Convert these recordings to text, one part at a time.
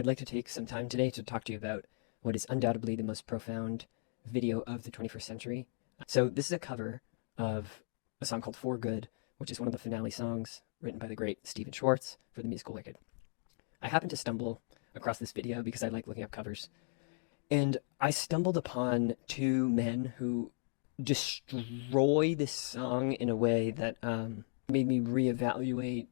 I'd like to take some time today to talk to you about what is undoubtedly the most profound video of the 21st century. So this is a cover of a song called For Good, which is one of the finale songs written by the great Stephen Schwartz for the musical Wicked. I happened to stumble across this video because I like looking up covers, and I stumbled upon two men who destroy this song in a way that made me reevaluate,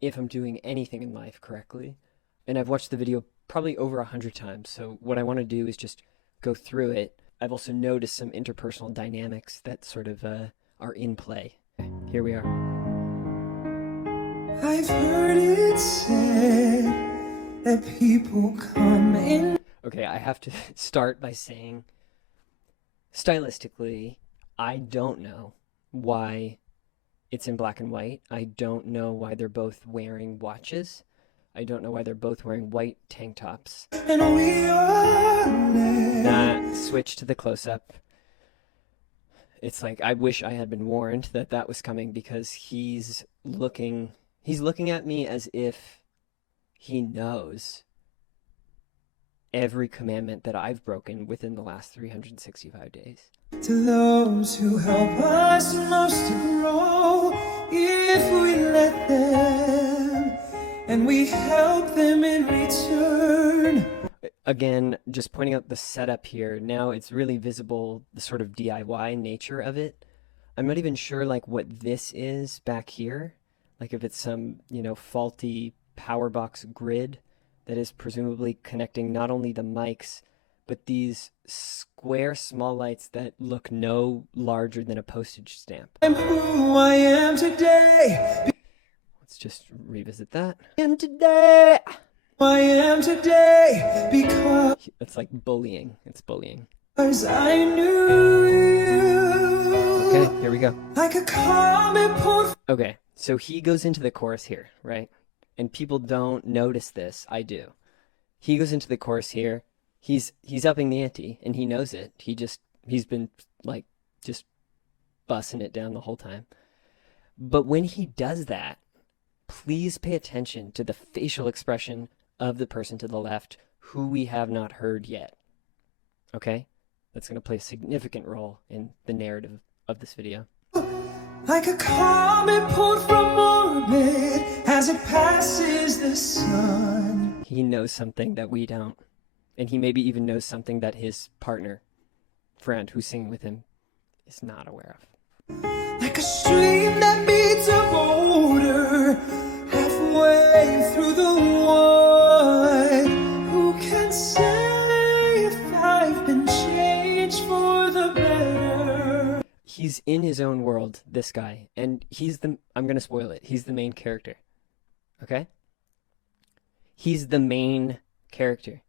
if I'm doing anything in life correctly. And I've watched the video probably over 100 times, so what I want to do is just go through it. I've also noticed some interpersonal dynamics that sort of are in play. Here we are. I've heard it said that people come in. Okay, I have to start by saying, stylistically, I don't know why it's in black and white. I don't know why they're both wearing watches. I don't know why they're both wearing white tank tops. And we are Switch to the close-up. It's like, I wish I had been warned that that was coming, because he's looking at me as if he knows every commandment that I've broken within the last 365 days. to those who help us most to grow, if we let them and we help them in return. Again, just pointing out the setup here. Now it's really visible, the sort of DIY nature of it. I'm not even sure like what this is back here. Like if it's some, faulty power box grid that is presumably connecting not only the mics, but these square small lights that look no larger than a postage stamp. I'm who I am today. Let's just revisit that. I am today Because it's like bullying. It's bullying. I knew you. Okay, here we go. Like a comet pulled. Okay, so he goes into the chorus here, right? And people don't notice this. I do. He goes into the chorus here. He's upping the ante, and he knows it. He's been like just bussing it down the whole time. But when he does that, please pay attention to the facial expression of the person to the left who we have not heard yet. Okay? That's going to play a significant role in the narrative of this video. Like a comet pulled from orbit as it passes the sun. He knows something that we don't. And he maybe even knows something that his partner, friend who's singing with him, is not aware of. Like a stream that meets a boulder halfway through the wood. Who can say if I've been changed for the better? He's in his own world, this guy, and I'm going to spoil it, he's the main character, okay? He's the main character,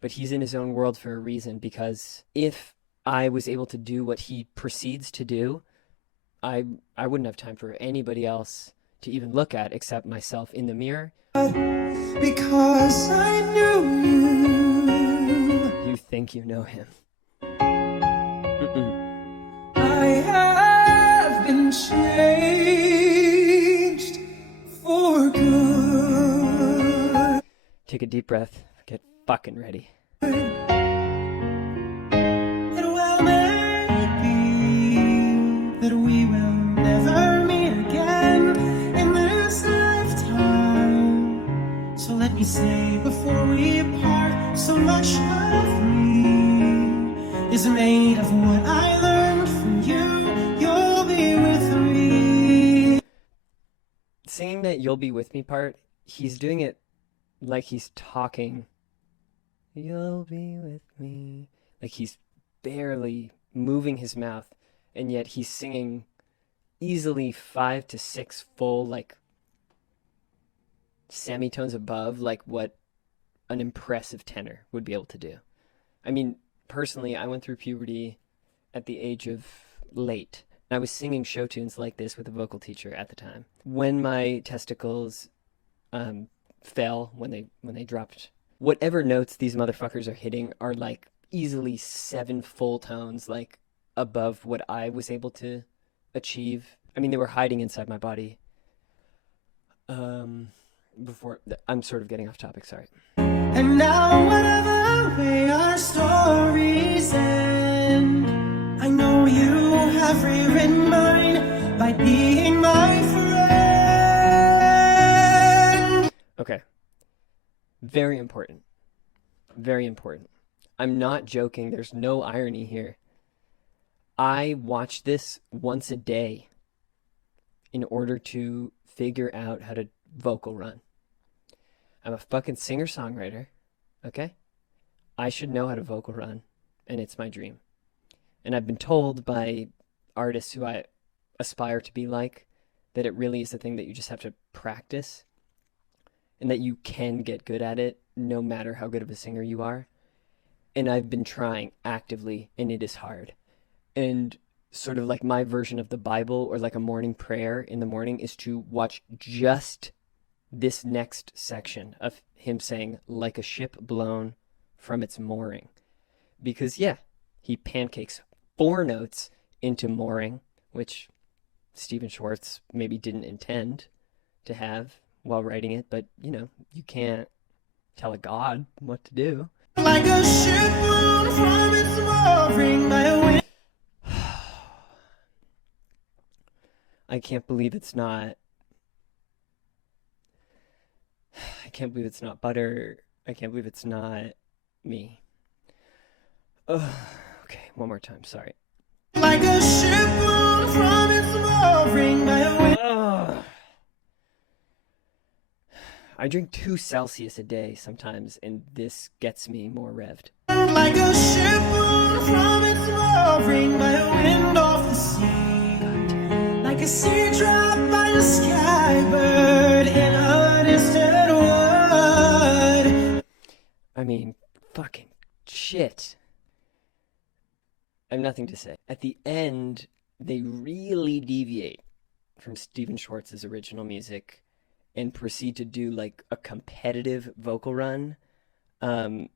but he's in his own world for a reason, because if I was able to do what he proceeds to do, I wouldn't have time for anybody else to even look at except myself in the mirror. Because I knew you. You think you know him. I have been changed for good. Take a deep breath. Get fucking ready. It well may be that we will never meet again in this lifetime. So let me say before we part, so much of me is made of what I learned from you. You'll be with me. Singing that "You'll Be With Me" part, he's doing it like he's talking. You'll be with me. Like he's barely moving his mouth, and yet he's singing easily 5 to 6 full, like, semitones above, like what an impressive tenor would be able to do. I mean, personally, I went through puberty at the age of late. I was singing show tunes like this with a vocal teacher at the time. When my testicles fell, when they dropped, whatever notes these motherfuckers are hitting are like easily 7 full tones, like above what I was able to achieve. I mean, they were hiding inside my body. I'm sort of getting off topic, sorry. And now whatever way our stories end, I know you have rewritten mine by being my friend. Okay. Very important. Very important. I'm not joking. There's no irony here. I watch this once a day in order to figure out how to vocal run. I'm a fucking singer-songwriter, okay? I should know how to vocal run, and it's my dream. And I've been told by artists who I aspire to be like that it really is a thing that you just have to practice and that you can get good at it no matter how good of a singer you are. And I've been trying actively, and it is hard. And sort of like my version of the Bible or like a morning prayer in the morning is to watch just this next section of him saying, like a ship blown from its mooring. Because, yeah, he pancakes 4 notes into mooring, which Stephen Schwartz maybe didn't intend to have while writing it, but, you know, you can't tell a god what to do. Like a ship blown from its mooring by a wind. I can't believe it's not butter. I can't believe it's not me. Ugh. Okay, one more time, sorry. Like a ship blown from its mooring by a wind. Ugh. I drink 2 Celsius a day sometimes, and this gets me more revved. Like a ship blown from its mooring by a wind off the sea. Like a sea drop by the sky bird in a distant wood. I mean, fucking shit. I have nothing to say. At the end, they really deviate from Stephen Schwartz's original music and proceed to do like a competitive vocal run. And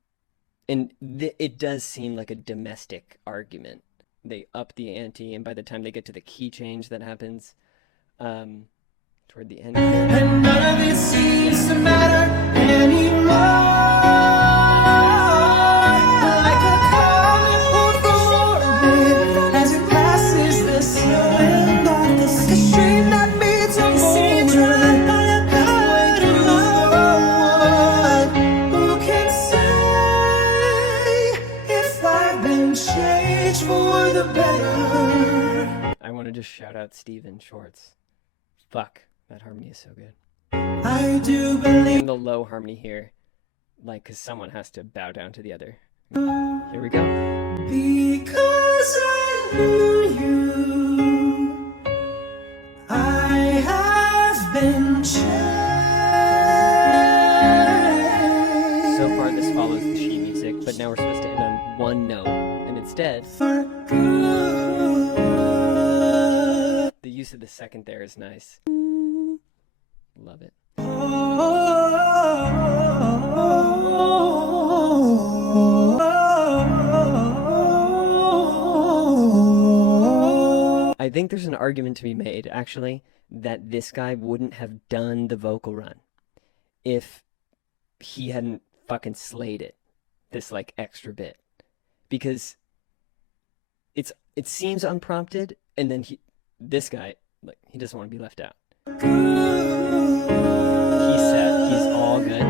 it does seem like a domestic argument. They up the ante, and by the time they get to the key change that happens toward the end here, And none of it seems to matter anymore. Like a comet pulled from orbit as it passes the wind off the sea. Like a stream that meets a boulder halfway through the wood. Who can say if I've been changed for the better? I want to just shout out Stephen Schwartz. Fuck, that harmony is so good. I do believe. And the low harmony here, like, because someone has to bow down to the other. Here we go. Because I knew you, I have been changed. So far, this follows the sheet music, but now we're supposed to end on one note, and instead, For good. the use of the second there is nice. Love it. I think there's an argument to be made, actually, that this guy wouldn't have done the vocal run if he hadn't fucking slayed it, this, like, extra bit. Because it seems unprompted, and then this guy, like, he doesn't want to be left out. He's set. He's all good.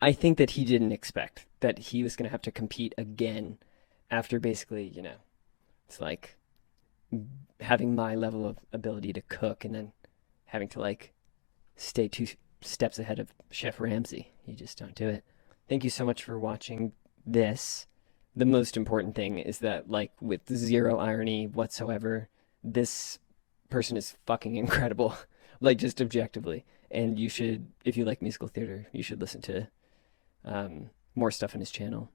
I think that he didn't expect that he was going to have to compete again after basically, you know, it's like having my level of ability to cook and then having to, like, stay 2 steps ahead of Chef Ramsay. You just don't do it. Thank you so much for watching this. The most important thing is that, like, with 0 irony whatsoever, this person is fucking incredible. Like, just objectively. And you should, if you like musical theater, you should listen to more stuff on his channel.